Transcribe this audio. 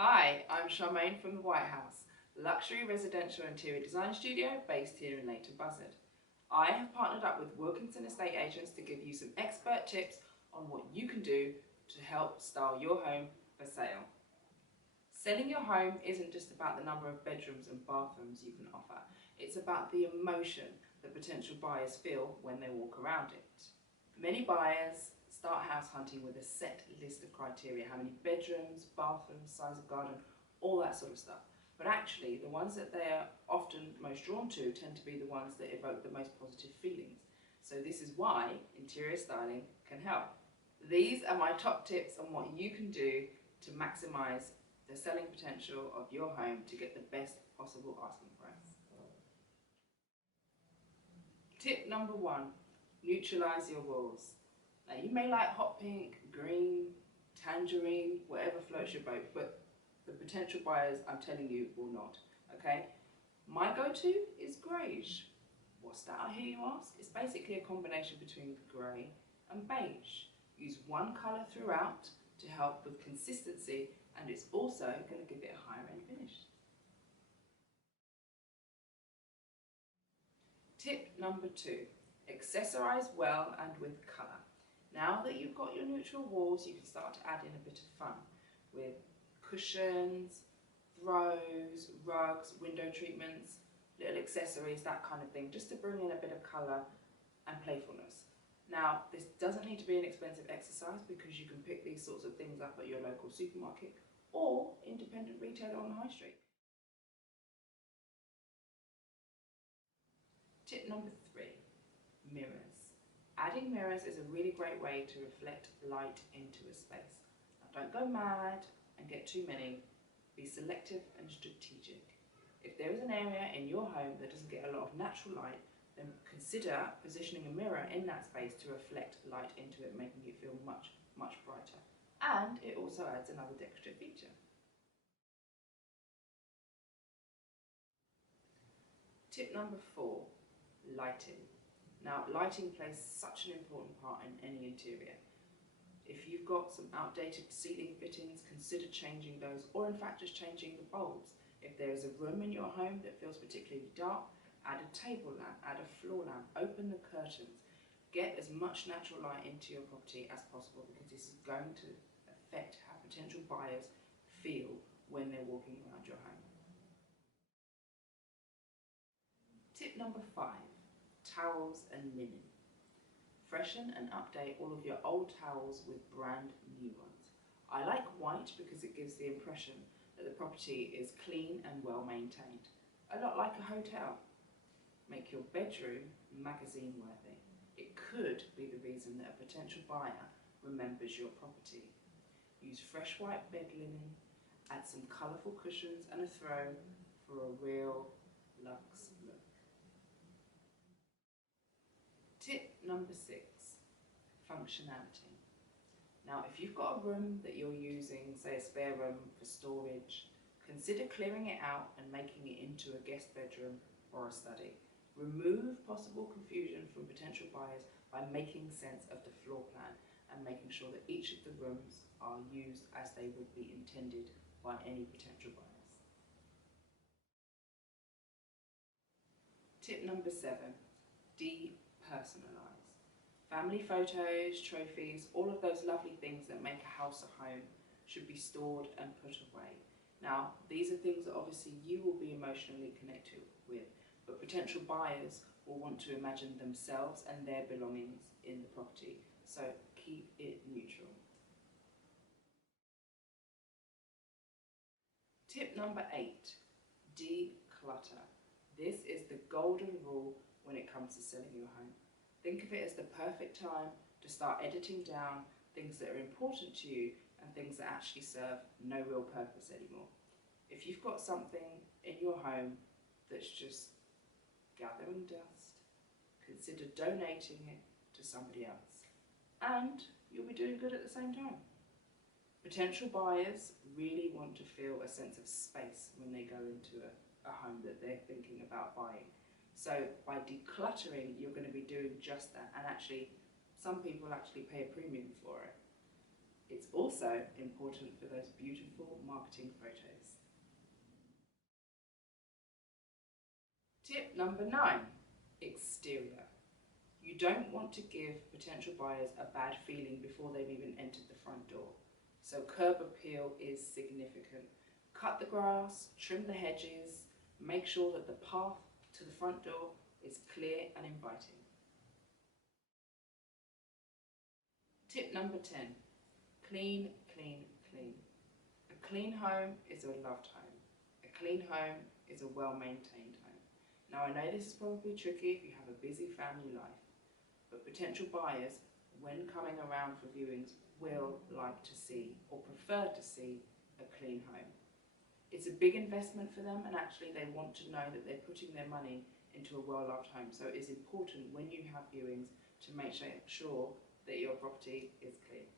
Hi, I'm Charmaine from the White House, luxury residential interior design studio based here in Leighton Buzzard. I have partnered up with Wilkinson estate agents to give you some expert tips on what you can do to help style your home for sale. Selling your home isn't just about the number of bedrooms and bathrooms you can offer, it's about the emotion that potential buyers feel when they walk around it. Many buyers start house hunting with a set list of criteria: how many bedrooms, bathrooms, size of garden, all that sort of stuff. But actually, the ones that they're often most drawn to tend to be the ones that evoke the most positive feelings. So this is why interior styling can help. These are my top tips on what you can do to maximize the selling potential of your home to get the best possible asking price. Tip number 1, neutralize your walls. Now you may like hot pink, green, tangerine, whatever floats your boat, but the potential buyers, I'm telling you, will not, okay? My go-to is greige. What's that, I hear you ask? It's basically a combination between grey and beige. Use one colour throughout to help with consistency, and it's also going to give it a higher end finish. Tip number 2, accessorize well and with colour. Now that you've got your neutral walls, you can start to add in a bit of fun with cushions, throws, rugs, window treatments, little accessories, that kind of thing, just to bring in a bit of colour and playfulness. Now, this doesn't need to be an expensive exercise because you can pick these sorts of things up at your local supermarket or independent retailer on the high street. Tip number 3, mirrors. Adding mirrors is a really great way to reflect light into a space. Now, don't go mad and get too many. Be selective and strategic. If there is an area in your home that doesn't get a lot of natural light, then consider positioning a mirror in that space to reflect light into it, making it feel much, much brighter. And it also adds another decorative feature. Tip number 4, lighting. Now, lighting plays such an important part in any interior. If you've got some outdated ceiling fittings, consider changing those, or in fact just changing the bulbs. If there is a room in your home that feels particularly dark, add a table lamp, add a floor lamp, open the curtains. Get as much natural light into your property as possible, because this is going to affect how potential buyers feel when they're walking around your home. Tip number 5, towels and linen. Freshen and update all of your old towels with brand new ones. I like white because it gives the impression that the property is clean and well maintained, a lot like a hotel. Make your bedroom magazine worthy. It could be the reason that a potential buyer remembers your property. Use fresh white bed linen, add some colourful cushions and a throw for a real luxe look. Tip number 6, functionality. Now, if you've got a room that you're using, say a spare room for storage, consider clearing it out and making it into a guest bedroom or a study. Remove possible confusion from potential buyers by making sense of the floor plan and making sure that each of the rooms are used as they would be intended by any potential buyers. Tip number 7, depersonalize. Family photos, trophies, all of those lovely things that make a house a home should be stored and put away. Now, these are things that obviously you will be emotionally connected with, but potential buyers will want to imagine themselves and their belongings in the property, so keep it neutral. Tip number 8, declutter. This is the golden rule when it comes to selling your home. Think of it as the perfect time to start editing down things that are important to you and things that actually serve no real purpose anymore. If you've got something in your home that's just gathering dust, consider donating it to somebody else, and you'll be doing good at the same time. Potential buyers really want to feel a sense of space when they go into a home that they're thinking about buying. So by decluttering, you're going to be doing just that, and actually some people actually pay a premium for it. It's also important for those beautiful marketing photos. Tip number 9, exterior. You don't want to give potential buyers a bad feeling before they've even entered the front door. So curb appeal is significant. Cut the grass, trim the hedges, make sure that the path to the front door is clear and inviting. Tip number 10, clean, clean, clean. A clean home is a loved home. A clean home is a well-maintained home. Now I know this is probably tricky if you have a busy family life, but potential buyers, when coming around for viewings, will like to see or prefer to see a clean home. It's a big investment for them, and actually they want to know that they're putting their money into a well-loved home. So it is important when you have viewings to make sure that your property is clean.